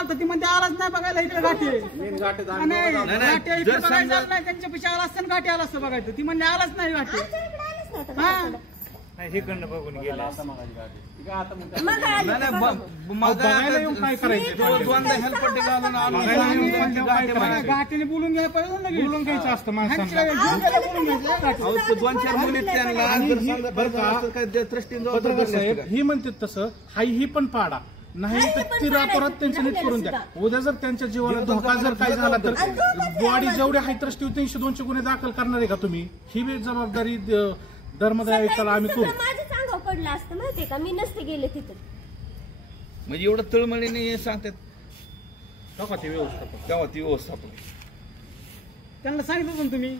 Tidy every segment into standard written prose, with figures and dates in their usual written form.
आलता ती म्हणते आलाच नाही बघायला इकडे घाटी त्यांच्या पिछे आला असतं घाटी आला असतं बघायचं ती म्हणजे आलाच नाही घाटी हिकडनं बघून गेला काय करायचं घाटीने बोलून घ्यायला पाहिजे बोलून घ्यायचं असतं माणसांना 2-4 मिनिट साहेब ही म्हणते तसं ही पण पाडा नाही तर ती रातोरात त्यांचं नीट करून द्या उद्या जर त्यांच्या जीवाला धोका जर काय झाला तर बॉडी जेवढे आहे तर 302 गुन्हे दाखल करणार आहे का तुम्ही ही बी जबाबदारी धर्मदायाला आम्ही करू माझं सांगाव पडलं असतं माहितीये का मी नसते गेले तिथं म्हणजे एवढं तळमळीने सांगतात तेव्हा ती व्यवस्थापन त्यांना सांगितलं पण तुम्ही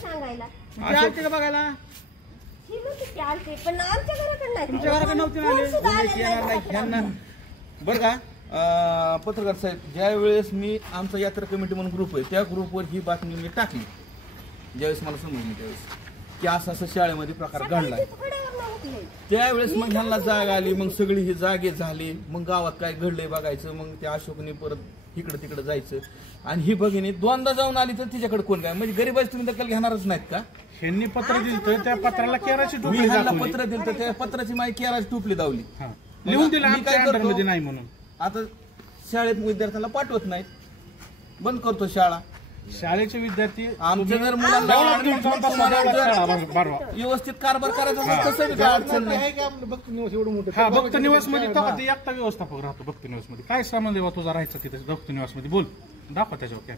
सांगायला बघायला पण आमच्या घराकडे नाही तुमच्या घराकडे नव्हते बरं का पत्रकार साहेब ज्या वेळेस मी आमचा यात्रा कमिटी म्हणून ग्रुप आहे त्या ग्रुपवर ही बातमी मी टाकली ज्यावेळेस मला समजली त्यावेळेस की असं शाळेमध्ये प्रकार घडलाय त्यावेळेस मग ह्यांना जाग आली मग सगळी ही जागे झाली मग गावात काय घडलंय बघायचं मग त्या अशोकने परत इकडे तिकडे जायचं आणि ही भगिनी 2दा जाऊन आली तर तिच्याकडे कोण काय म्हणजे गरीबाची तुम्ही दखल घेणारच नाहीत का ह्यांनी पत्र दिलं त्या पत्राला केराची टोपली मी ह्यांना पत्र दिलं त्या पत्राची माझी केराची टोपली दावली लिहून दिलं काय करतो नाही म्हणून आता शाळेत विद्यार्थ्यांना पाठवत नाहीत बंद करतो शाळा शाळेचे विद्यार्थी आमच्या जर मुलांना व्यवस्थित कारभार करायचा तसं काय अडचण नाही भक्त निवास मध्ये एकटा व्यवस्थापक राहतो भक्त निवास मध्ये काय संबंध आहे तुझा राहायचा तिथे भक्त निवास मध्ये बोल दाखवा त्याच्यावर काय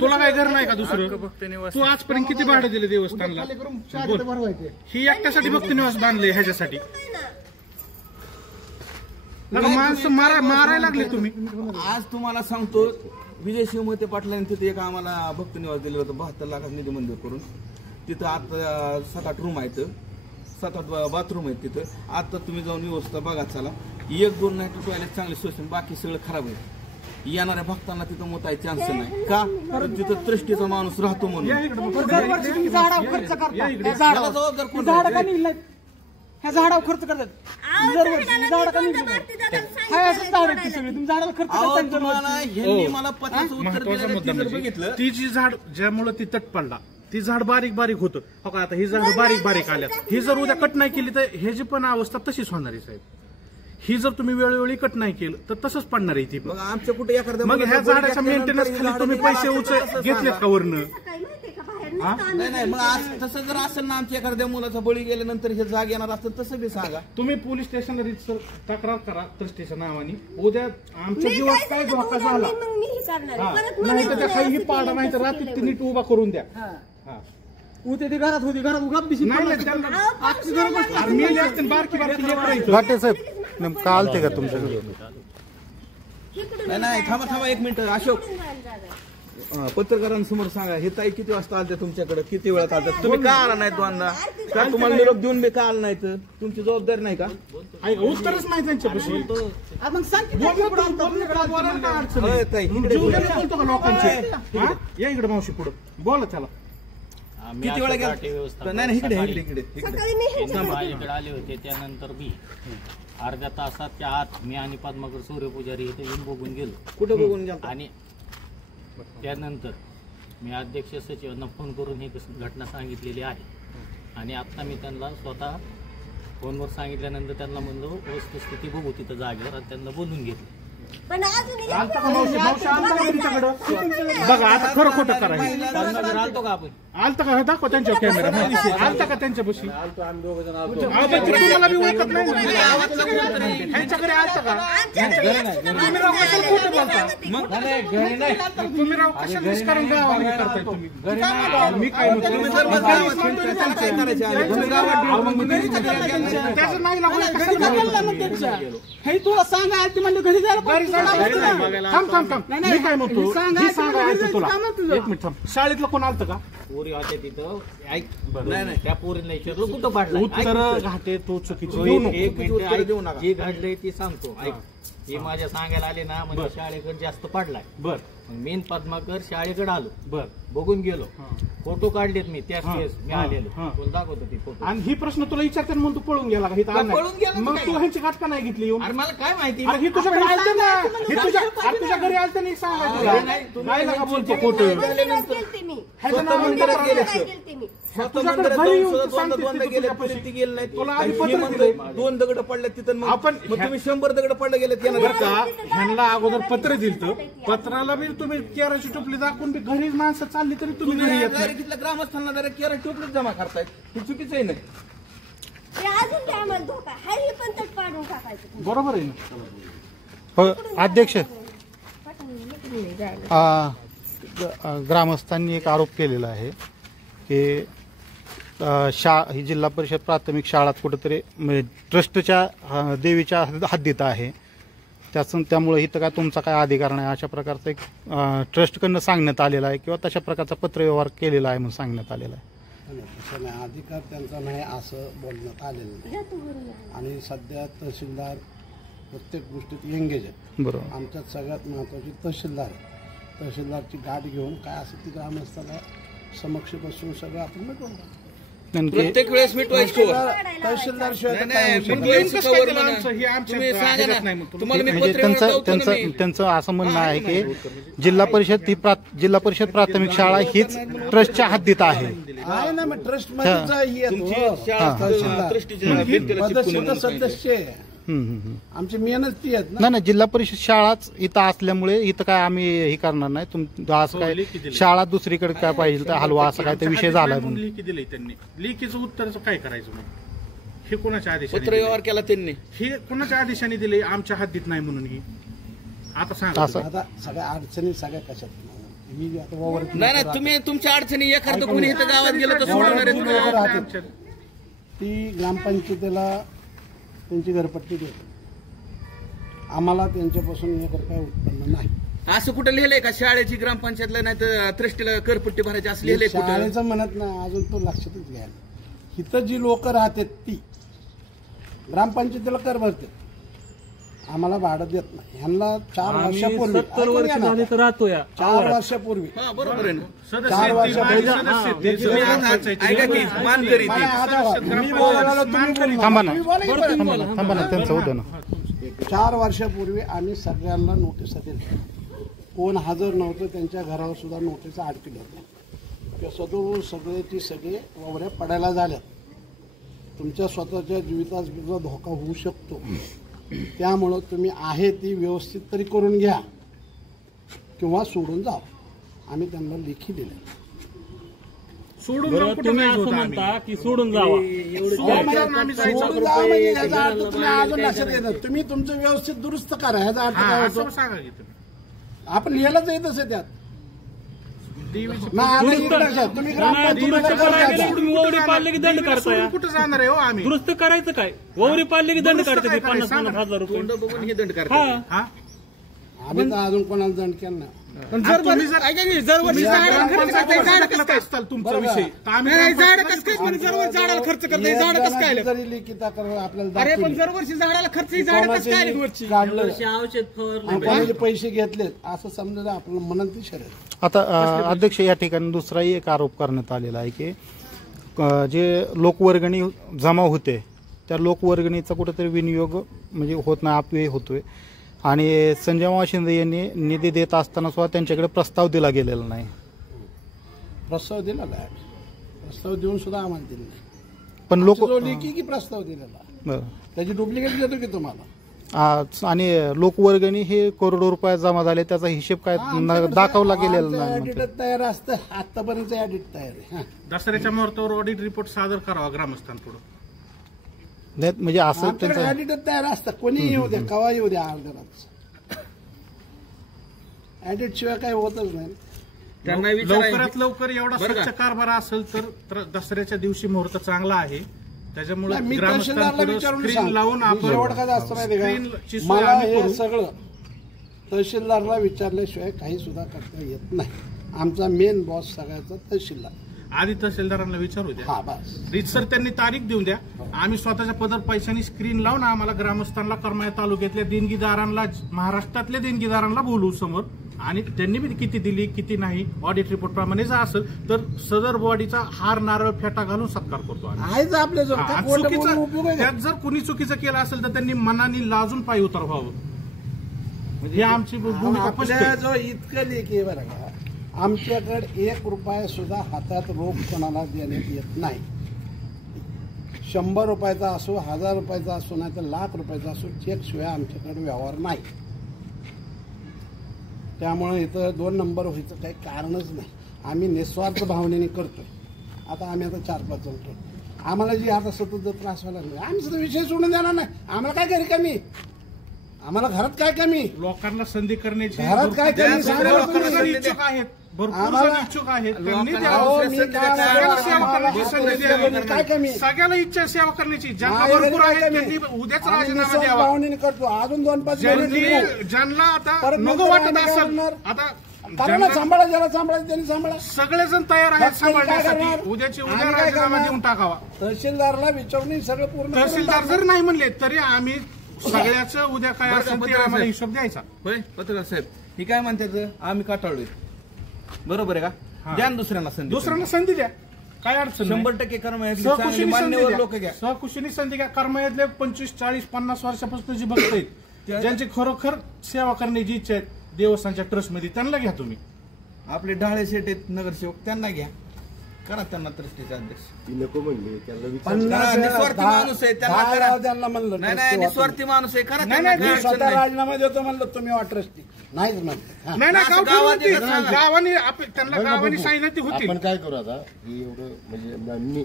तुला काय घर नाही का दुसरं तू आजपर्यंत किती भाडं दिले देवस्थानला ही एकट्यासाठी भक्त निवास बांधले ह्याच्यासाठी माणसं मारायला लागले तुम्ही आज तुम्हाला सांगतो विजय शिवमते पाटलांनी तिथे एक आम्हाला भक्त निवास दिलेलं होतं 72 लाखात निधी मंजूर करून तिथं आता 7-8 रूम आहेत 7-8 बाथरूम आहेत तिथं आता तुम्ही जाऊन व्यवस्था बघा चला 1-2 नाईट टॉयलेट चांगले सोसून बाकी सगळं खराब आहे येणाऱ्या भक्तांना तिथं मोतायचे चान्स नाही का कारण तिथं ट्रस्टीचा माणूस राहतो म्हणून ह्या झाडावर खर्च करतात मला पत्राचं उत्तर बघितलं ती जी झाड ज्यामुळे ती तट पडला ती झाड बारीक बारीक होतं हो का आता ही झाड बारीक बारीक आल्या ही जर उद्या कट नाही केली तर ह्याची पण अवस्था तशीच होणार आहे साहेब ही जर तुम्ही वेळोवेळी कट नाही केलं तर तसंच पडणार आहे ती मग आमच्या कुठे एखाद्या मग ह्या झाडाच्या मेंटेनन्स खाली तुम्ही पैसे घेतलेत का वरनं नाही मग आज तसं जर असेल ना आमच्या एखाद्या मुलाचा बळी गेल्यानंतर हे जाग येणार असेल तसं बी सांगा तुम्ही पोलीस स्टेशनला तक्रार करा ट्रस्टीच्या नावाने उद्या आमच्या जीवात काय धोका झाला नाही तर त्या काही पाडा नाही तर रात्री ती नीट उभा करून द्या उद्या ती घरात होती घरात उघात दिशी नाही बारकी घाटे साहेब नेमकं आलते का तुमच्याकडे नाही थांबा 1 मिनिट अशोक पत्रकारांसमोर सांगा हे ताई किती वाजता आलते तुमच्याकडे किती वेळात आलतात तुम्ही का आला नाही 2दा का तुम्हाला निरोप देऊन मी का आला नाही तर तुमची जबाबदारी नाही का उत्तरच नाही त्यांच्यापाशी बोलतो का लोकांचे या इकडे मावशी पुढे बोला त्याला किती वेळा गेला नाही इकडे माझ्याकडे आले होते त्यानंतर मी अर्ध्या तासाच्या आत मी आणि पद्माकर सूर्यपुजारी इथे येऊन बघून गेलो कुठे बघून गेलो आणि त्यानंतर मी अध्यक्ष सचिवांना फोन करून ही घटना सांगितलेली आहे आणि आता मी त्यांना स्वतः फोनवर सांगितल्यानंतर त्यांना म्हणलो वस्तुस्थिती बघू तिथं जागेवर आणि त्यांना बोलून घेतलं बघा आता खरं खोटं करायचं आलतो का आपण आलता का दाखवा त्यांच्या कॅमेरा आलता का त्यांच्यापाशी तुम्हाला बी ओळखत नाही ह्यांच्याकडे आलता का तुम्ही राव कशाला खोटं बोलता तुम्ही राव कशाला निष्कारण गावाला करताय तुम्ही मी काय त्याचं नाही लागलं हे तुला सांगा ती म्हणजे घरी जायला थांब मी काय म्हणतो ही सांगायचं तुला 1 मिनिट थांब शाळेतलं कोण आलतं का पोरी होत्या तिथं ऐक नाही त्या पोरीला विचारलं कुठं पाडलं उत्तर घाटे तो चुकीची देऊ नका जे घडलंय ते सांगतो ऐक हे माझ्या सांगायला आले ना म्हणजे शाळेकडे जास्त पडलाय बर मेन पद्माकर शाळेकडे आलो, बर बघून गेलो, हा. फोटो काढलेत मी त्याच हा, वेळेस मी हा, आलेलो, हा. तुला दाखवतो ते फोटो. आणि ही प्रश्न तुला विचारते म्हणून तू पळून गेला का? इथं आला पळून गेला नाही. मग काय? तू ह्यांची गाठ का नाही घेतली येऊन? अरे मला काय माहिती अरे ही तुझ्याकडे आलते ना, हे तुझ्या घरी आलते नाही सांगायचं नाही, तुम्ही काय लागा बोलतो यांची खोटं? मंदिरात गेलते मी ह्याचं नाव मंदिरात मंदिरात गेले. काय गेलते मी स्वतः तुझ्याकडे मंदिरात घरी जाऊन येऊन सुद्धा सांगते दोनदा ते गेले तुझ्यापाशी. तरी ती गेले नाही. तुला आधी आणि पत्र हे म्हणतोय, दिलंय. 2 दगड पडले तिथं, आपण मग तुम्ही 100 दगड पडले गेले बरं का ह्यांना अगोदर पत्र दिलतं, पत्राला बी तुम्ही केराची टोपली दाखवून बी घरी माणसं चालली तरी तुम्ही घरी येत नाही. तिथल्या ग्रामस्थांना जरा केरा टोपलीच जमा करतायत, हे चुकीचं आहे नाही. ते अजून काय आम्हाला धोका हाय, हे पण तट पाडून टाकायचं. बरोबर आहे ना? हो, अध्यक्ष पाठवून जायला. ग्रामस्थांनी एक आरोप केलेला आहे की ही जिल्हा परिषद प्राथमिक शाळा कुठेतरी ट्रस्टच्या देवीच्या हद्दीत आहे, त्यामुळे इथं काय तुमचा काय अधिकार नाही अशा प्रकारचं एक ट्रस्टकडनं सांगण्यात आलेलं आहे किंवा तशा प्रकारचा पत्रव्यवहार केलेला आहे म्हणून सांगण्यात आलेला आहे. तसं नाही, अधिकार त्यांचा नाही असं बोलण्यात आलेलं नाही. जा तू घरी या. आणि सध्या तहसीलदार प्रत्येक गोष्टीत एंगेज आहेत. बरोबर. आमच्यात सगळ्यात महत्त्वाची तहसीलदार आहे. तहसीलदारची गाठ घेऊन काय असेल ती ग्रामस्थाला समक्ष बसून सगळं आपण मिटवून टाकू. नेमके प्रत्येक वेळेस मिटवायचं कवर. तहसीलदार शिवाय तर नाही, काय होऊ नाही, शकत नाही. मिटवायचं कसं कवर केलं म्हणा. आमचं? हे आमच्या तुम्ही सांगा ह्याच्यात नाही ना, मग. तुम्हाला मी म्हणजे पत्र त्यांचं लावतो ना मी. त्यांचं असं म्हणणं आहे की जिल्हा परिषद प्राथमिक शाळा हीच ट्रस्टच्या हद्दीत आहे. आहे ना मग ट्रस्ट मध्ये तुमची शाळा तहसीलदार ट्रस्टीच्या भिंतीला चिपकून आहे म्हणून सांगितलं. सदस्य आहे. आमची मेहनत ती आहेत ना. नाही नाही, जिल्हा परिषद शाळाच इथं असल्यामुळे इथं काय आम्ही हे करणार नाही. असं काय लेखी दिली. शाळा दुसरीकडे काय पाहिजे तर हलवा असं काय ते विषय झालाय म्हणून. लेखी दिलंय त्यांनी. लेखीचं उत्तर काय करायचं मग? हे कोणाच्या आदेशाने पत्र दिलंय? व्यवहार केला त्यांनी. हे कोणाच्या आदेशाने दिले आमच्या हद्दीत नाही म्हणून ही आता सांगा. असं. आता सगळ्या अडचणी सगळ्या कशात ही आता वावर नाही नाही, तुम्ही तुमच्या अडचणी एखादं कोणी इथं गावात गेलं तर सोडवणार आहेत का? आमच्या- ती ग्रामपंचायतीला त्यांची घरपट्टी देते. आम्हाला त्यांच्यापासून एक रुपया उत्पन्न नाही. असं कुठं लिहिलंय का शाळेची ग्रामपंचायतला नाही तर ट्रस्टीला करपट्टी भरायची असं लिहिलंय कुठं? शाळेचं म्हणत नाही, अजून तो लक्षातच घ्यायला. इथं जी लोक राहतात ती ग्रामपंचायतीला कर भरते, आम्हाला भाडं देत नाही. ह्यांना 4 वर्षापूर्वी 4 वर्षापूर्वी हा बरोबर आहे ना. 4 वर्षापूर्वी तुम्ही आता ऐका की मानकरी ती. मी बोलायला तुम्ही बोलू थांबा ना. नका. मी बोलायला थांबा ना, त्यांचं होतं ना. 4 वर्षापूर्वी आम्ही सगळ्यांना नोटीस दिल्या. कोण हजर नव्हतं त्यांच्या घरावर सुद्धा नोटीस अडकल्या होत्या. सदोर सगळ्याची सगळे वावऱ्या पडायला झाल्या. तुमच्या स्वतःच्या जीविताचा धोका होऊ शकतो, त्यामुळं तुम्ही आहे ती व्यवस्थित तरी करून घ्या किंवा सोडून जा. आम्ही त्यांना लेखी दिल्या. सोडून जाऊ कुठं तुम्ही जायचं असं होतं आम्ही? म्हणता की सोडून जावा. सोडून जाऊन आम्ही जायचं. सोडून जा म्हणजे याचा अर्थ तुम्ही अजून लक्षात येतात. तुम्ही तुमचं व्यवस्थित दुरुस्त करा, ह्याचा अर्थ हा, काय असं होतो? सांगा की तुम्ही. आपण लिहायलाच येतच आहे त्यात. देवीची- मग आता दुरुस्त- इकडे लक्षात, तुम्ही नाही, ग्रामपंचायतीला दुरुस्त कर करायला द्यायचा. तुम्ही ववरी पाडले की दंड देवीला करताय. सोडून कुठं जाणार आहे हो आम्ही? दुरुस्त करायचं काय? ववरी पाडले की दंड दुरुस्त काढते काय 50,000 रुपये. तोंड बघून हे दंड हा करतात. हा? आम्ही तर अजून कोणाला दंड केला नाही. तुम्ही जर- तुम्ही जर ग्रामपंचायतीला टाकत असताल तुमचा बरोबर. विषय तर आम्ही ग्रामपंचायतीला जरी लेखी तक्रार आपल्याला अरे पण दाखवली, दरवर्षी झाडाला खर्च की झाड कसं काय कोणाचे काढलं औषध फवारलं. आणि कोणाचे पैसे घेतलेत असं समजा आपल्याला म्हणत ती शरद. आता अध्यक्ष, या ठिकाणी दुसराही एक आरोप करण्यात आलेला आहे की जे लोकवर्गणी जमा होते त्या लोकवर्गणीचा कुठेतरी विनियोग म्हणजे होत नाही, अपव्यय होतोय. आणि संजय मामा शिंदे यांनी निधी देत असताना सुद्धा त्यांच्याकडे प्रस्ताव दिला गेलेला नाही. प्रस्ताव दिलेला आहे, प्रस्ताव देऊन सुद्धा आम्हाला दिला नाही. पण लोक जो लेखी की प्रस्ताव दिलेला बरं. त्याची डुप्लिकेट देतो की तुम्हाला. आणि लोकवर्गणी हे करोडो रुपये जमा झाले त्याचा हिशेब काय दाखवला गेलेला नाही ऍडिट म्हणतात. तयार असतं, आतापर्यंत ऍडिट तयार आहे. हा. दसऱ्याच्या मुहूर्तावर ऑडिट रिपोर्ट सादर करावा ग्रामस्थांपुढे. नाही, म्हणजे असं आमच्याकडे त्यांचं ऍडिट तयार असतं, कोणी येऊ द्या, कवा येऊ द्या अर्धरात. ऍडिट शिवाय काही होतच नाही. त्यांना विचारायचं लवकरात लवकर एवढा बरं का? स्वच्छ कारभार असेल तर दसऱ्याच्या दिवशी मुहूर्त चांगला आहे. त्याच्यामुळे नाही, मी तहसीलदारला ग्रामस्थांपुढे विचारून स्क्रीन सांगतो. लावून आपण शेवट काय असतं माहिती स्क्रीनची आहे का, सोय मला आम्ही हे करू. सगळं तहसीलदारला विचारल्याशिवाय काही सुद्धा करता येत नाही. आमचा मेन बॉस सगळ्याचा तहसीलदार. आधी तहसीलदारांना विचारू द्या. हा बस. रीतसर त्यांनी तारीख देऊन द्या. आम्ही स्वतःच्या पदर पैशांनी स्क्रीन लावून आम्हाला ग्रामस्थांना करमाळा तालुक्यातल्या देणगीदारांना, महाराष्ट्रातल्या देणगीदारांना बोलवू समोर आणि त्यांनी बी किती दिली किती नाही ऑडिट रिपोर्ट प्रमाणे जर असेल तर सदर बॉडीचा हार नारळ फेटा घालून सत्कार करतो आम्ही. आहेच आपल्या जवळ. काय आणि खोटं बोलून उपयोग आहे का? त्यात जर कुणी चुकीचं केलं असेल तर त्यांनी मनाने लाजून पायी उतर व्हावं. ही आमची भूमिका स्पष्ट आहे. आपल्याजवळ इतकं लेखी आहे बरं का, आमच्याकडे 1 रुपया सुद्धा हातात रोख कोणाला देण्यात येत नाही. 100 रुपयाचा असो, 1000 रुपयाचा असो, नाही तर लाख रुपयाचा असो, चेक शिवाय आमच्याकडे व्यवहार नाही. त्यामुळे इथं 2 नंबर व्हायचं काही कारणच नाही. आम्ही निस्वार्थ भावनेने करतोय. आता आम्ही आता 4-5 जण करतो. आम्हाला जी आता सतत जर त्रास व्हायला लागला, आम्ही सुद्धा विषय सोडून देणार नाही. आम्हाला काय घरी कमी, आम्हाला घरात काय कमी, लोकांना संधी करण्याची घरात काय कमी सांगा भरपूर तुम्ही. जण इच्छुक आहेत, भरपूर आम्हाला- जण इच्छुक आहेत. त्यांनी अहो, द्यावं. मी काय सगळ्यांना सेवा करण्याची संधी द्यावी. काय कमी, सगळ्याला इच्छा आहे सेवा करण्याची. ज्यांना माझ्या घरी भरपूर काय आहेत कमी. त्यांनी उद्याच आम्ही राजीनामा निस्वार्थ द्यावा. भावनेने करतो. अजून 2-5 ज्यांना आता परत नको नंतर वाटत आम्ही काय असेल करणार? आता कारण सांभाळा, ज्याला सांभाळायचं त्यांनी सांभाळा. सगळेजण तयार आहेत बाकी काय सांभाळण्यासाठी. करणार? उद्याची आम्ही उद्या काय राजीनामा करणार? देऊन टाकावा. तहसीलदारला विचारून सगळं पूर्ण करून तहसीलदार टाकणार. जर नाही म्हणले तरी आम्ही सगळ्याचं उद्या काय बरं, असेल ते पत्रकार आम्हाला साहेब. हिशोब द्यायचा. होय पत्रकार साहेब, ही काय म्हणतात आम्ही काटाळलोय, बरोबर आहे का? द्या ना दुसऱ्यांना संधी. दुसऱ्यांना संधी द्या, काय अडचण नाही. 100% कर्मयोगी सहकुशीने संधी मान्यवर द्या. लोक घ्या. सहकुशीने संधी घ्या. कर्मयातले 25, 40, 50 वर्षापासून जी भक्त आहेत ज्यांची खरोखर सेवा करण्याची इच्छा आहे देवस्थानच्या ट्रस्टमध्ये, त्यांना घ्या तुम्ही. आपले ढाळे शेट आहेत नगरसेवक, त्यांना घ्या, करा त्यांना ट्रस्टीचा अध्यक्ष. नको म्हणले त्याला विचार. 50 निस्वार्थी माणूस आहे, त्यांना 10 करा. त्यांना म्हणलं नाही नाही, निस्वार्थी माणूस आहे, करा त्यांना, मी काही अडचण स्वतः नाही. राजीनामा देतो म्हणलं, तुम्ही वाटरसती नाहीच म्हणते. नाही नाही, असं गाव गावात ठरवतील. एकच सांगा. गावाने त्यांना बघा गावाने बघू. सांगितलं ती होती. आपण काय करू आता, हे एवढं म्हणजे मी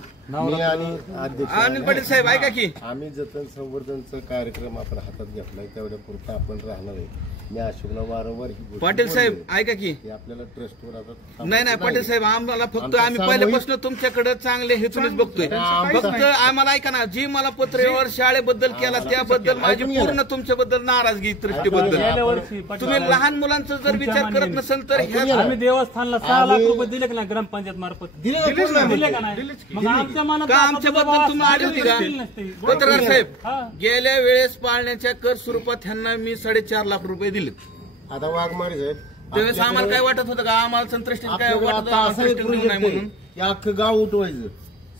आणि अध्यक्ष अनिल पाटील साहेब ऐका की, आम्ही जतन संवर्धनचा कार्यक्रम आपण हातात घेतलाय, तेवढ्या पुरता आपण राहणार आहे. मी अशोकला वारंवार ही गोष्ट पाटील साहेब बोललोय ऐका की, की आपल्याला ट्रस्टवर आता नाही नाही पाटील साहेब, आम्हाला फक्त आमचं आम्ही सामूहिक- पहिल्यापासून तुमच्याकडे चांगले हेतूनच बघतोय. आमचं- फक्त आम्हाला ऐका ना, जी मला पत्र व्यवहार शाळेबद्दल केला त्याबद्दल माझी ऐकून घ्या. पूर्ण तुमच्याबद्दल नाराजगी दृष्टीबद्दल. गेल्या वर्षी पाटील तुम्ही लहान मुलांचा जर विचार करत नसेल तर ऐकून ह्या घ्या. आम्ही देवस्थानला 6 लाख रुपये दिले का नाही ग्रामपंचायत मार्फत? दिले ना दिलेच पूर्ण. ना. दिले का नाही? दिलेच की. मग आमच्या मनात का आमच्याबद्दल तुम्ही आली होती का? दिली नसती. पत्रकार साहेब, हा. गेल्या वेळेस पाळण्याच्या कर स्वरूपात ह्यांना मी 4.5 लाख रुपये दिले. आता वाघमारे साहेब, त्यावेळेस आम्हाला काय वाटत होतं का आम्हाला संतृष्टीत काय आपल्याकडे वाटत आता असं एक संतृष्टीत प्रोजेक्ट नाही आहे म्हणून? की अख्खं गाव उठवायचं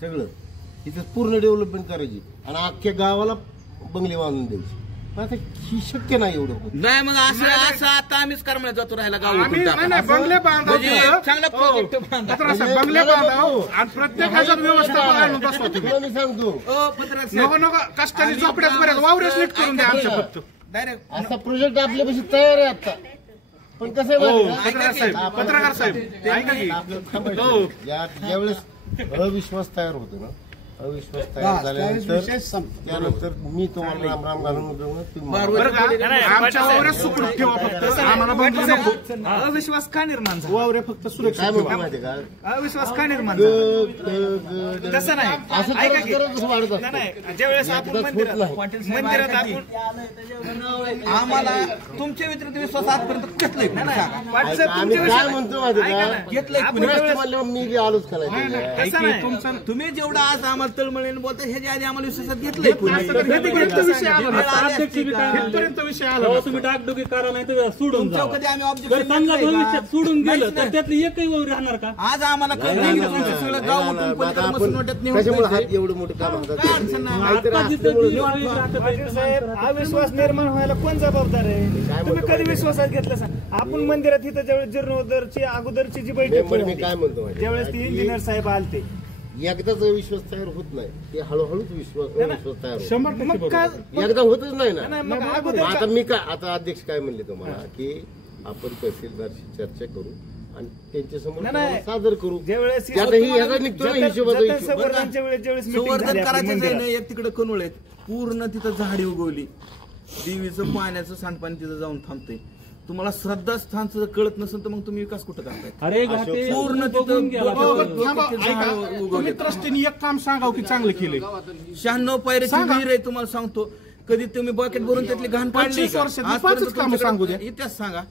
सगळं, इथं पूर्ण डेव्हलपमेंट करायची आणि अख्ख्या गावाला बंगले बांधून द्यायची. पण आता ही शक्य नाही एवढं होत. नाही मग असं आता आम्हीच करण्यात जातो राहायला गाव आम्ही उठून नाही टाका. नाही, बंगले बांधा म्हणजे चांगला प्रोजेक्ट बांधा. बंगले बांधा आणि प्रत्येक ह्याच्यात व्यवस्था आणून बसवा तुम्ही. तुला मी सांगतो, पत्रकार नको साहेब, नको, कष्टाची झोपड्याच बऱ्याच वावरेच नीट करून द्या आमच्या फक्त. डायरेक्ट असा प्रोजेक्ट आपल्यापाशी तयार आहे आता. पण कसं आहे हो, माहिती आहे पत्रकार साहेब, पत्रकार साहेब ऐका की. का? आपलं थांबायचं. हो. ज्यावेळेस अविश्वास तयार होतो ना, अविश्वास तयार बस, त्यावेळेस झाल्यानंतर विषय संपतो. त्यानंतर मी तुम्हाला राम राम घालून तुम्ही बरं का, आमच्या वावऱ्यात सुखरूप ठेवा फक्त. आम्हाला बंगले नको. अविश्वास का निर्माण झाला? वावरे फक्त सुरक्षित काय ठेवा. म्हणतो माहिती आहे का? अविश्वास का निर्माण झाला? ग- तसं नाही. असं ऐका करत की. करत कसं वाढत नाही, असतं? नाही. ज्यावेळेस आपण एकदाच होत मंदिरात नाही. मंदिरात आपण आम्हाला तुमच्या व्यतिरिक्त विश्वास आजपर्यंत घेतलंय का? सांगा. पाटील साहेब, आम्ही तुमच्या काय विषयी- म्हणतो माहिती आहे ऐका का? ना. घेतलंय आपण कुणी? ज्यावेळेस- म्हणल्यावर मी बी आलोच करायचं. तसं नाही. तुम्ही जेवढं आज आम्हाला तळमळीने बोलताय ह्याच्या आधी आम्हाला विश्वासात घेतलंय कुणी? इथपर्यंत विषय आला ना. आता अध्यक्ष बी काय म्हणले? इथपर्यंत विषय आला तेव्हा ना. तुम्ही डागडुगी करा नाही तर सोडून तुमच्यावर जा. कधी आम्ही जर ऑब्जेक्शन समजा घेतलंय भविष्यात का? सोडून नाहीच गेलं तर नाही. त्यातली एकही वही राहणार का? आज आम्हाला कळलं नाही, की तुमचं सगळं गाव उठून आता पलीकडे आपण मसून वाट्यात नेऊन त्याच्यामुळे द्यायचंय. हात एवढं मोठं काम हातात काय अडचण नाही. काहीतरी आता जिथं असल्यामुळे- जी वही राहतं पाटील ते साहेब, अविश्वास निर्माण व्हायला कोण जबाबदार आहे? तुम्ही म्हणतो कधी माहिती विश्वासात घेतला सांग? आपण मंदिरात इथं ज्यावेळेस जीर्णोद्धारची अगोदरची जी बैठक मेंबर मी होती, काय म्हणतो माहिती आहे त्यावेळेस का? ती की इंजिनियर साहेब आलते. एकदाच विश्वास तयार होत नाही, ते हळूहळूच विश्वास तयार होतो. 100% मग बरोबर. का एकदा होतच नाही ना. नाही, मग मग अगोदर आता मी काय, आता अध्यक्ष काय म्हणले तुम्हाला की आपण तहसीलदारशी चर्चा करू आणि त्यांच्यासमोर नाही, तुम्हाला नाही. सादर करू. ज्यावेळेस की आता ही ह्याचा निघतो ना हिशोबाचा जतन हिशोब. संवर्धनच्या वेळेस ज्यावेळेस meeting संवर्धन झाली आपल्या करायचं मंदिरात. नाही. एक तिकडे कनुळ आहेत, पूर्ण तिथं झाडी उगवली, देवीचं पाण्याचं सांडपाणी तिथं जाऊन थांबतंय. तुम्हाला श्रद्धास्थानचं जर कळत नसेल तर मग तुम्ही विकास कुठं करताय? अरे घाटे पूर्ण बघून तिथं गेला. हो, पण थांबा, ऐका. तुम्ही ट्रस्टीने एक काम सांगाव की चांगलं केलंय. 96 पायऱ्याची सांगा. विहीर आहे, तुम्हाला सांगतो. कधी तुम्ही बकेट भरून त्यातली घाण काढली 25 का? वर्षात आजपर्यंत पाचच कामं तुमच्याकडे सांगू द्या. इतिहास सांगा.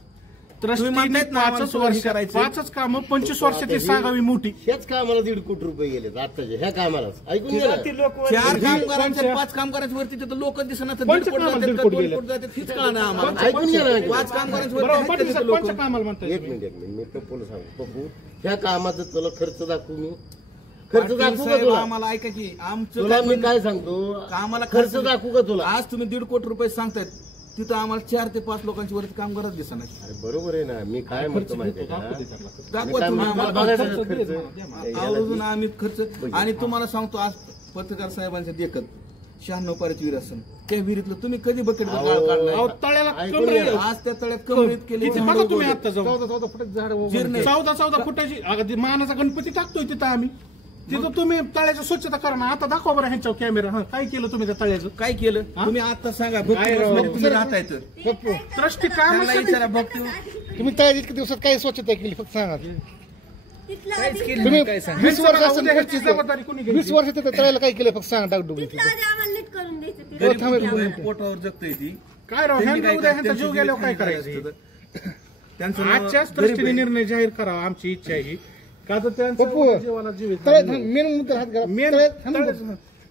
तुम्ही म्हणतायत ना आम्हाला 5 सोयी वर्ष करायची. 5च कामं 25 वर्षाची सांगावी मोठी. हेच कामाला 1.5 कोटी रुपये गेले आत्ताच्या ह्या कामालाच. ऐकून घ्या ना. 4 कामगारांच्या 5 कामगारांच्या वरती तिथं लोक दिसणार पंच कामाला 1.5 कोटी गेले. हीच कळलं नाही आम्हाला. ऐकून घ्या ना. 5 कामगारांच्या बरोबर, वरती आहेत तिथं लोक. पंच कामाला म्हणताय. एक मिनिट मी पप्पूला सांगतो. पप्पू ह्या कामाचा तुला खर्च दाखवू मी. खर्च दाखवू का तुला? आम्हाला ऐका की आमचं तुला मी काय सांगतो आम्हाला खर्च दाखवू का तुला? आज तुम्ही 1.5 कोटी रुपये सांगतायत, तिथं आम्हाला 4 ते 5 लोकांची वरती कामगारच दिसणार. अरे बरोबर आहे ना. मी काय म्हणतो माहितीये का? दाखवा मी काय तुम्ही म्हणतो, आम्हाला बघायचं खर्च. खर्च. आवर्जून आम्ही खर्च. आणि तुम्हाला सांगतो आज पत्रकार साहेबांच्या देखत 96 पारीची विहीर असेल, त्या विहिरीतलं तुम्ही कधी बकेट काढलाय? अहो, तळ्याला ऐकून कमरे घ्या. आज त्या तळ्यात कमरीत केले किती बघा तुम्ही आता जाऊन 14 फुटाचं झाड उभं. 14 फुटाची अगदी मानाचा गणपती टाकतोय तिथं आम्ही. तिथं तुम्ही तळ्याची स्वच्छता करा ना. आता दाखवा बरं ह्यांच्यावर कॅमेरा. काय केलं तुम्ही त्या तळ्याचं? काय केलं तुम्ही आता सांगा. काय राव? भक्ती तुम्ही राहताय तर ट्रस्टी त्यांना विचारा भक्ती तुम्ही तळ्यात इतक्या दिवसात काय स्वच्छता केली फक्त सांगा. तिथला तुम्ही आधी 20 वर्ष असेल ह्याची जबाबदारी कोणी घ्यायची? 20 वर्ष तिथं तळ्याला काय केलं फक्त सांगा. डागडुगी तिथला आधी आम्हाला नीट करून द्यायचं ते. गरीब थांबा, लोकं थांबा. पोटावर जगतोय ती. काय राव, त्यांनी ह्यांना काय उद्या करायचं? ह्यांचा जीव गेल्यावर काय त्यांची करायचं? त्यांचं आजच्याच गरीब ट्रस्टीने आहे. निर्णय जाहीर करावा, आमची इच्छा आहे ही. का तर त्यांचा पप्पू, जीवाला जीव आहे. तळ्यात मेन मुद्दा हात घाला. मेन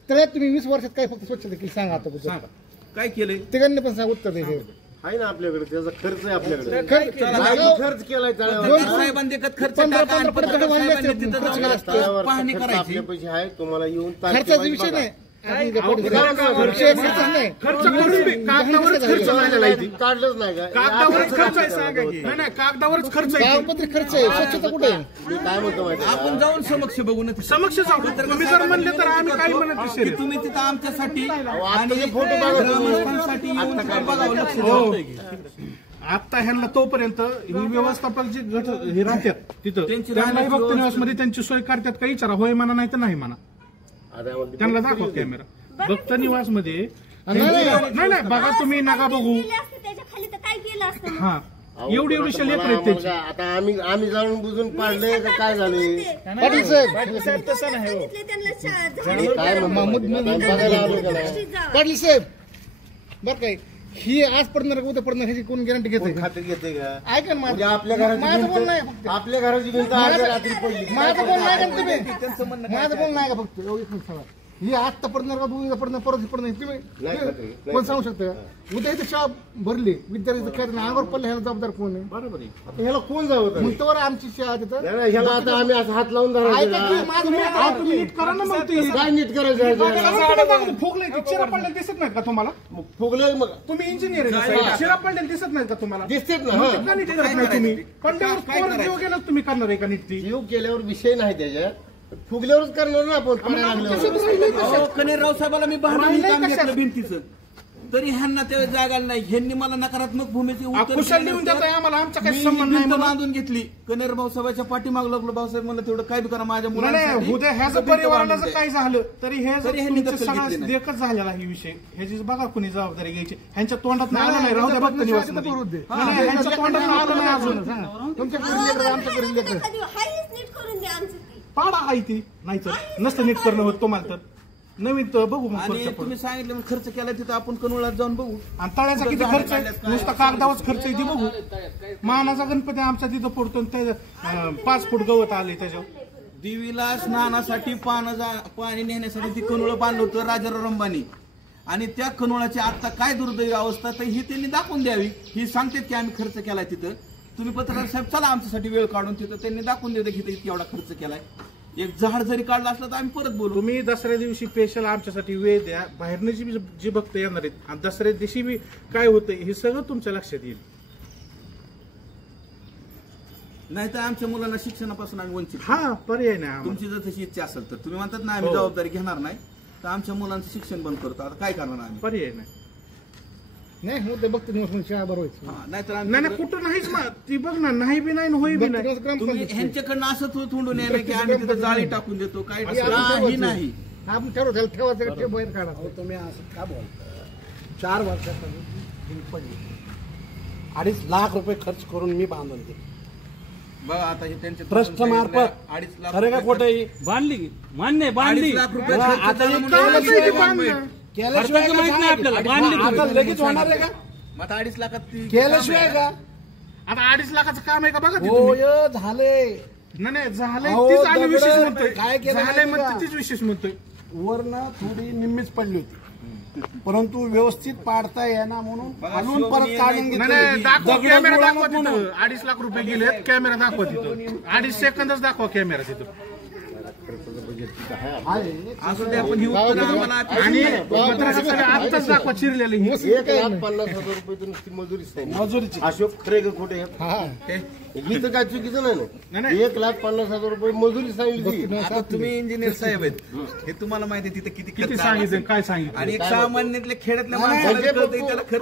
तळ्यात तुम्ही 20 वर्षात काय फक्त स्वच्छता केली सांगा. आता सांगा. काय केलंय? तिघांनी पण सांगा उत्तर द्यायचे. आहे ना आपल्याकडे त्याचा खर्च आहे आपल्याकडे. खर्च खर्च केलाय तळ्यावर. पत्रकार साहेबांनी देखत खर्च टाका आणि 15 पत्रकार साहेबांनी खर्च तिथं केला. जाऊन तळ्यावर पाहणी खर्च करायची. आपल्या पैसे आहे. तुम्हाला येऊन खर्चाचा विषय नाही. खर्च खर्च करून बी कागदावरच खर्च झालेला आहे. काढलंच नाही का? कागदावरच खर्च आहे सांगा की. नाही कागदावरच खर्च आहे. कागदपत्री खर्च आहे. स्वच्छता कुठे आहे? मी काय म्हणतो माहिती आहे आपण जाऊन समक्ष बघू ना. समक्ष जाऊ. तुम्ही जर म्हणले तर आम्ही काही म्हणत की नसेल. तुम्ही तिथं आमच्यासाठी आत्ताचे फोटो बघा तुम्ही. ग्रामस्थांसाठी येऊन तिथं बघावं, लक्ष हो. द्यावं. आता ह्यांना तोपर्यंत ही व्यवस्थापक जे गट हे राहतात तिथं त्यांची त्यांनाही राहण्याची भक्त निवासमध्ये त्यांची सोय करतात का विचारा. होय म्हणा नाही तर नाही म्हणा. त्यांना दाखवा कॅमेरा. भक्त निवास मध्ये नाही बघा तुम्ही नका बघू. गेले असते त्याच्या खाली तर काय केलं असतं मग? हा एवढी लेकर आहेत त्यांची. आता आम्ही जाणून बुजून पाडले तर काय झाले? पाटील साहेब तसं नाही हो. सांगितलं त्यांना मी काय म्हणतो बघायला आलो का नाही? पाटील साहेब बरं काय ही आज पडणार उद्या पडणार ह्याची कोण गॅरंटी घेते? खात्री घेते का? ऐका ना म्हणजे माझं आपल्या घराची माझं बोल नाही भिंत फक्त. आपल्या घराची भिंत अर्ध्या रात्री पडली. माझं बोल नाही का तुम्ही? माझं बोल नाही का फक्त एवढी पण सांगा. ही आता पडणार का उद्या पडणार परत पडणार तुम्ही नाही खात्री. कोण सांगू शकता का? उद्या इथे शाळा भरली विद्यार्थी खेळ अंगावर पडले ह्याला जबाबदार कोण आहे? बरोबर आहे. आता ह्याला कोण जावं? मग तर आमची शाळा तिथं नाही, ह्याला आता आम्ही असं हात लावून ऐका की धरायचं. माझं बोल तुम्ही नीट करा ना मग ते. काय नीट करायचं? फुगले चिरा पडलेले दिसत नाहीत का तुम्हाला? फुगलं मग तुम्ही इंजिनियर आहे. चिरा पडलेले दिसत नाहीत का तुम्हाला? दिसतेच ना. मग ते का नीट करत नाही तुम्ही? पडल्यावर पोरं जीव गेला तुम्ही करणार आहे का नीट ती? जीव केल्यावर विषय नाही त्याच्यात. फुगल्यावरच करणार ना आपण पाण्या लागल्यावर. अहो, कनेरराव साहेबाला मी बहाणं राहिलंय काम कशात? घेतलं भिंतीचं, तरी ह्यांना त्या जागा नाही. ह्यांनी मला नकारात्मक भूमीचे उत्तर कुशल लिहून देताय आम्हाला. आमचा काही मी संबंध नाही भिंत म्हणून. बांधून घेतली. कनेर भाऊसाहेबाच्या पाठीमाग लागलो. भाऊसाहेब म्हणलं तेवढं काय बी करा माझ्या नाही मुलांसाठी. उद्या ह्याचं भिंत परिवाराला बांधून जर द्या. काय झालं तरी हे जर तरी ह्यांनी तुमचे दखल सगळा घेतली नाही. देखच झालेला ही विषय. ह्याची बघा कोणी जबाबदारी घ्यायची. ह्यांच्या तोंडात नाही आलं नाही. राहू द्या भक्त निवासमध्ये. नाही, ह्यांच्या तोंडात आलं नाही अजून. तुमच्या घरी लेकरं, आमच्या घरी लेकरं. हाईच नीट करून द्या आमचं ती. पाडा आहे ती. नाही तर नसतं नीट करणं होत तुम्हाला तर. नवीन तर बघू मग आणि खर्च तुम्ही सांगितलं मग खर्च केला तिथं आपण कनोळात जाऊन बघू. आणि तळ्याचा किती खर्च आहे? नुसता कागदावरच खर्च आहे ती बघू. मानाचा गणपती आमचा तिथं पडतो आणि ते 5 फूट गवत आले त्याच्यावर. देवीला स्नानासाठी पाणी नेण्यासाठी ती कनोळ बांधलं होतं राजाराव रंबानी. आणि त्या कनोळाची आता काय दुर्दैवी अवस्था तर ही त्यांनी दाखवून द्यावी. ही सांगतात की आम्ही खर्च केलाय तिथं. तुम्ही पत्रकार साहेब चला आमच्यासाठी वेळ काढून तिथं त्यांनी दाखवून देतं की इतकी एवढा खर्च केलाय. एक झाड जरी काढलं असलं तर आम्ही परत बोलू. तुम्ही दसऱ्या दिवशी स्पेशल आमच्यासाठी वेळ द्या. बाहेरनं जी भक्त येणार आहेत आणि दसऱ्या दिवशी बी काय होतं हे सगळं तुमच्या लक्षात येईल. नाहीतर आमच्या मुलांना शिक्षणापासून आम्ही वंचित. हा पर्याय नाही आम्हाला. तुमची जर तशी इच्छा असेल तर तुम्ही म्हणतात ना आम्ही जबाबदारी घेणार नाही तर आमच्या मुलांचं शिक्षण बंद करतो. आता काय करणार आम्ही? पर्याय नाही. नाही हो ते बघते दिवस शाळा बरोबर नाहीतर नाही नाही कुठं नाहीच मग ती बघ ना. नाही बी नाही होई बी नाही. तुम्ही ह्यांच्याकडनं असं थोडून यायला की आम्ही तिथं जाळी टाकून देतो काय काही नाही. आपण ठरवू त्याला ठेवायचं ठेव बाहेर काढा. तुम्ही असं का बोलता? 4 वर्षापूर्वी पडली 2.5 लाख रुपये खर्च करून मी बांधून दिली. बघा आता हे त्यांचे ट्रस्ट मार्फत 2.5 लाख खरे का खोटं बांधली मान्य आहे, बांधली 2.5 लाख रुपये आता खर्च झाला हे म्हणून कामच आम्ही आहे ते ते बांधणं. केल्याशिवाय खर्चाचं माहित नाही आपल्याला. बांधली आता लगेच होणार आहे का? मग आता 2.5 लाखात ती केल्याशिवाय का? आता 2.5 लाखाचं काम आहे का बघा ते हो तुम्ही. झालंय. नाही झालंय अहो, तीच आम्ही विशेष दगड म्हणतोय. काय केलं झालंय माहिती म्हणते का? तीच विशेष म्हणतोय. वरनं थोडी निम्मीच पडली होती, परंतु व्यवस्थित पाडता येणार म्हणून खालून परत काढून नाही दाखवा, दगड कॅमेरा बुडवणार दाखवा तिथं. म्हणून. 2.5 लाख रुपये गेलेत, कॅमेरा दाखवा तिथं. 2.5 सेकंदच दाखवा कॅमेरा तिथं. असू दे, आपण ही उत्तर आम्हाला आणि पत्रकाराला आत्ताच दाखवा चिरलेलं ही. 1,50,000 रुपये तर नुसती मजुरी सांगितली. मजुरीची अशोक खरे का खोटे ही तर काय चुकीचं नाही ना. 1,50,000 रुपये मजुरी सांगितली. आता तुम्ही इंजिनियर साहेब आहेत, हे तुम्हाला माहिती आहे तिथे किती किती खर्च सांगितलं आला काय असेल. सांगितलं. आणि एक सामान्यातल्या खेड्यातल्या नाही, माणसाला म्हणजे कळतंय त्याला खर्च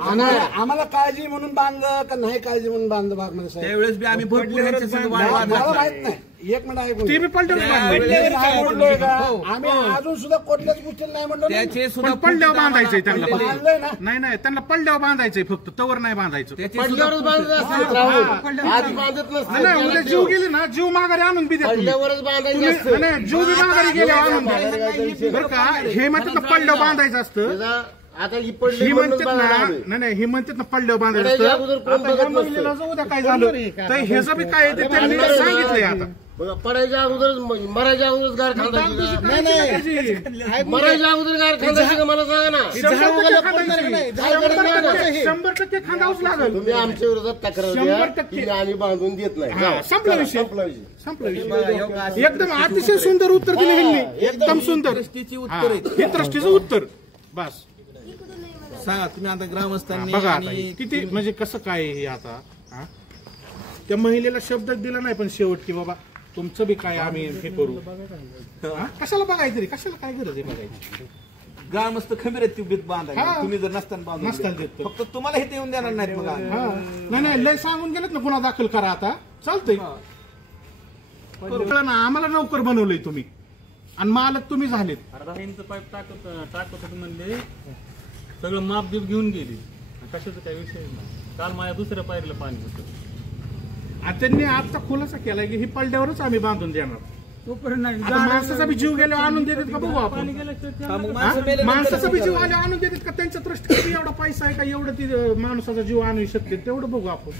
आम्हाला काळजी म्हणून बांधलं का नाही काळजी म्हणून बांधलं बागमध्ये साहेब? त्यावेळेस बी आम्ही भरपूर ह्यांच्या संग वाद मला घातला. माहित नाही. एक मिनिट ऐकून ते घ्या. बी पलटवलं त्यावेळेस बांधायचं. नाही म्हणलोय का? हो. आम्ही अजून सुद्धा कुठल्याच गोष्टीला नाही म्हणलो नाही. त्याचे सुद्धा पण पडल्यावर फुटे बांधायचंय आम्हाला त्यांना. पडलेले. बांधलंय ना. नाही त्यांना पडल्यावर बांधायचंय फक्त, तवर नाही बांधायचं. त्याचे सुद्धा पडल्यावरच बांधत असतात राहुल. आधी बांधत नाही उद्या जीव नसतं. गेले ना, जीव माघारी आणून बी द्या तुम्ही. पडल्यावरच बांधायचं तुम्ही असतं. नाही, जीव बी माघारी गेले आणून द्या. बरं का, हे म्हणतात ना पडल्यावर बांधायचं असतं. त्याचा आता ही ही पडली म्हणतात बांधायला ना, आलोय. नाही ही म्हणतात ना पडल्यावर बांधायचं पडायच्या अगोदर असतं. कोण आता ह्या बघत नसतं. महिलेला जाऊ द्या काय झालं तर ह्याचं बी काय आहे ते त्यांनी सांगितलंय आता. बघा, पडायच्या अगोदर मरायच्या अगोदरच गार खांदायची का? मरायच्या अगोदर गार खांदायची का मला सांगा ना. 100% खांदावंच लागेल. तुम्ही आमच्या विरोधात तक्रार 100% द्या की आम्ही बांधून देत नाही. हा, जाऊ. संपला चला, विषय. संपला विषय. संपलं विषय. एकदम अतिशय सुंदर उत्तर दिलं ह्यांनी. एकदम सुंदर दृष्टीची हा, उत्तर आहेत. हे दृष्टीचं उत्तर बस. सांगा तुम्ही आता ग्रामस्थांनी बघा आता आणि हे किती म्हणजे कसं काय हे आता हा? त्या महिलेला शब्दच दिला नाही पण शेवट की बाबा तुमचं बी काय आम्ही हे करू. हा? कशाला बघायचं रे, कशाला काय गरज आहे बघायची. ग्रामस्थ खंबीर आहेत ती भीत बांधायला. हा. तुम्ही जर नसताना बांधून नसताना दिलं. देतो. फक्त तुम्हाला हे येऊन देणार नाहीत मग आम्ही. हा. नाही लय सांगून गेलेत ना गुन्हा दाखल करा आता चालतंय. कळलं ना, आम्हाला नोकर बनवलंय तुम्ही आणि मालक तुम्ही झालेत. अर्धा इंच पाईप टाकत होते म्हणले, सगळं माप दीप घेऊन गेली. कशाचा काही विषय नाही. काल माझ्या दुसऱ्या पायरीला पाणी होतं. आणि त्यांनी आता खुलासा केलाय की ही पलड्यावरच आम्ही बांधून देणार. आता माणसाचा बी जीव गेल्यावर आणून देतात का बघू आपण. हा, मग हा? माणसं मेल्यानंतर माणसाचा बी जीव करायचं. आल्यावर आणून देतात का, त्यांच्या दृष्टीने एवढा पैसा आहे का एवढं ती माणसाचा जीव आणू शकते तेवढं बघू आपण.